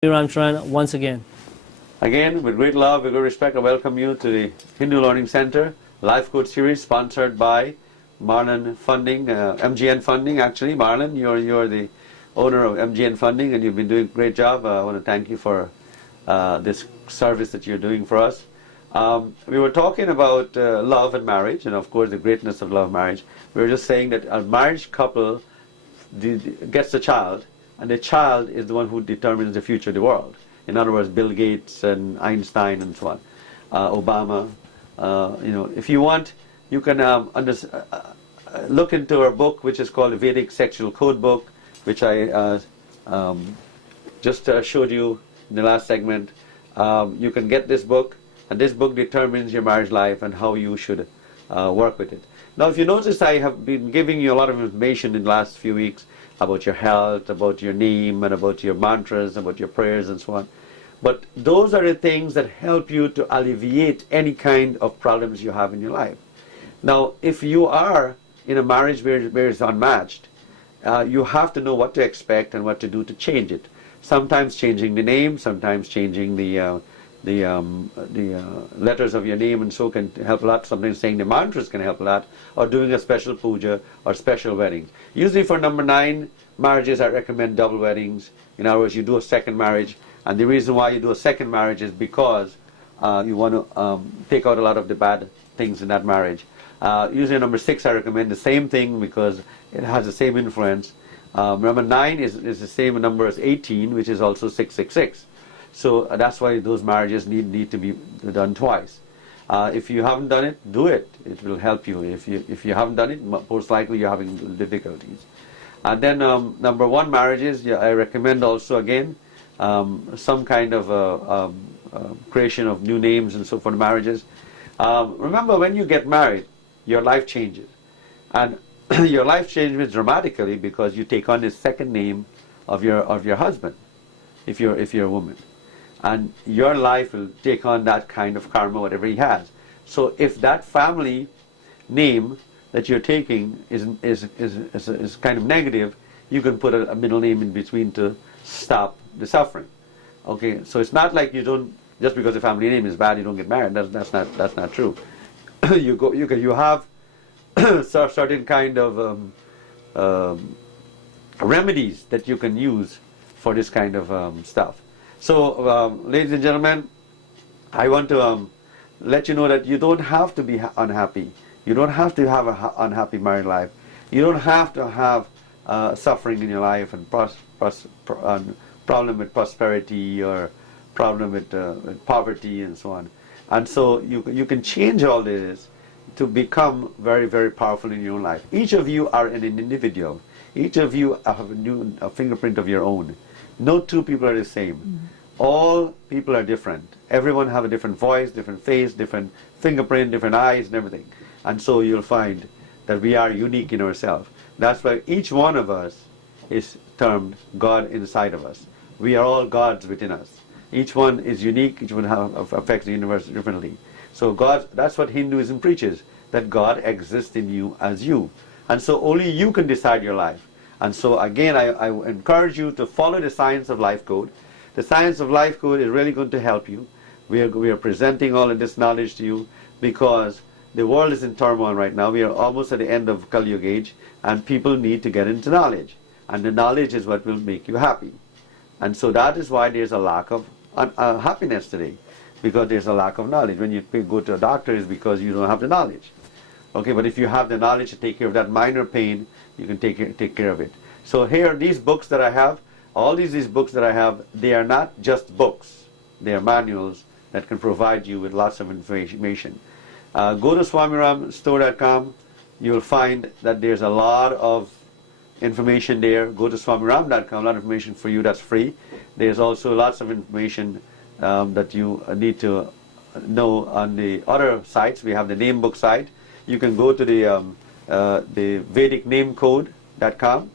Swami Ram Charran once again. Again, with great love, with great respect, I welcome you to the Hindu Learning Center Lifecode series sponsored by Marlin Funding, MGN Funding. Actually, Marlin, you're the owner of MGN Funding, and you've been doing a great job. I want to thank you for this service that you're doing for us. We were talking about love and marriage, and of course the greatness of love and marriage. We were just saying that a marriage couple gets a child, and the child is the one who determines the future of the world. In other words, Bill Gates and Einstein and so on, Obama. If you want, you can look into our book, which is called the Vedic Sexual Code Book, which I just showed you in the last segment. You can get this book, and this book determines your marriage life and how you should work with it. Now, if you notice, I have been giving you a lot of information in the last few weeks about your health, about your name, and about your mantras, about your prayers, and so on. But those are the things that help you to alleviate any kind of problems you have in your life. Now, if you are in a marriage where it's unmatched, you have to know what to expect and what to do to change it. Sometimes changing the name, sometimes changing the letters of your name, and so can help a lot. Sometimes saying the mantras can help a lot, or doing a special puja or special wedding. Usually for number 9 marriages, I recommend double weddings. In other words, you do a second marriage, and the reason why you do a second marriage is because you want to take out a lot of the bad things in that marriage. Usually number 6, I recommend the same thing because it has the same influence. Number 9 is the same number as 18, which is also 666. So that's why those marriages need to be done twice. If you haven't done it, do it. It will help you. If you haven't done it, most likely you're having difficulties. And then number 1 marriages, I recommend also again some kind of creation of new names and so for the marriages. Remember, when you get married, your life changes, and your life changes dramatically because you take on the second name of your husband, if you're a woman. And your life will take on that kind of karma, whatever he has. So if that family name that you're taking is kind of negative, you can put a middle name in between to stop the suffering. Okay, so it's not like you don't, just because the family name is bad, you don't get married. That's not true. you have certain kind of remedies that you can use for this kind of stuff. So, ladies and gentlemen, I want to let you know that you don't have to be unhappy. You don't have to have an unhappy married life. You don't have to have suffering in your life and problem with prosperity or problem with poverty and so on. And so you can change all this to become very, very powerful in your own life. Each of you are an individual. Each of you have a fingerprint of your own. No two people are the same. Mm-hmm. All people are different. Everyone have a different voice, different face, different fingerprint, different eyes and everything. And so you'll find that we are unique in ourselves. That's why each one of us is termed God inside of us. We are all gods within us. Each one is unique, each one affects the universe differently. So God, that's what Hinduism preaches, that God exists in you as you. And so only you can decide your life. And so again, I encourage you to follow the science of Lifecode. The science of Lifecode is really going to help you. We are presenting all of this knowledge to you because the world is in turmoil right now. We are almost at the end of Kali Yuga age, and people need to get into knowledge. And the knowledge is what will make you happy. And so that is why there's a lack of happiness today, because there's a lack of knowledge. When you go to a doctor, it's because you don't have the knowledge. Okay, but if you have the knowledge to take care of that minor pain, you can take care of it. So here, these books that I have, all these books that I have, they are not just books. They are manuals that can provide you with lots of information. Go to SwamiRamStore.com. You'll find that there's a lot of information there. Go to SwamiRam.com, a lot of information for you that's free. There's also lots of information that you need to know on the other sites. We have the name book site. You can go to the Vedic namecode.com,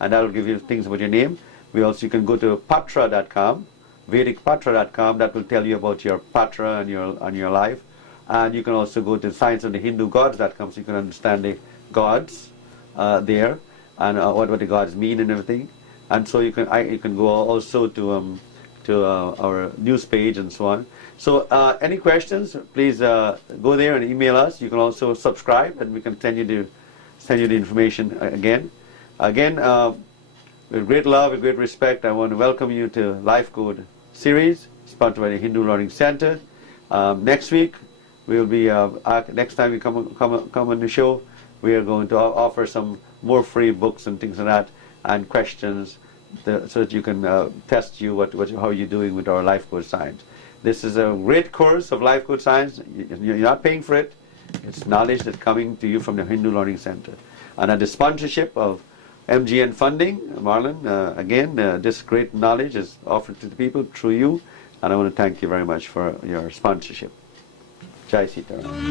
and that will give you things about your name. You can go to patra.com, vedicpatra.com. That will tell you about your patra and your life. And you can also go to scienceofthehindugods.com, so you can understand the gods there and what the gods mean and everything. And so you can go also to to our news page and so on. So any questions, please go there and email us. You can also subscribe, and we can send you the information again. With great love and great respect, I want to welcome you to Lifecode series, sponsored by the Hindu Learning Center. Next week, we will be, next time we come on the show, we are going to offer some more free books and things like that, and questions, so that you can test how you're doing with our Lifecode science. This is a great course of Lifecode science. You're not paying for it. It's knowledge that's coming to you from the Hindu Learning Center. And at the sponsorship of MGN Funding, Marlon, again, this great knowledge is offered to the people through you, and I want to thank you very much for your sponsorship. Jai Sitaram.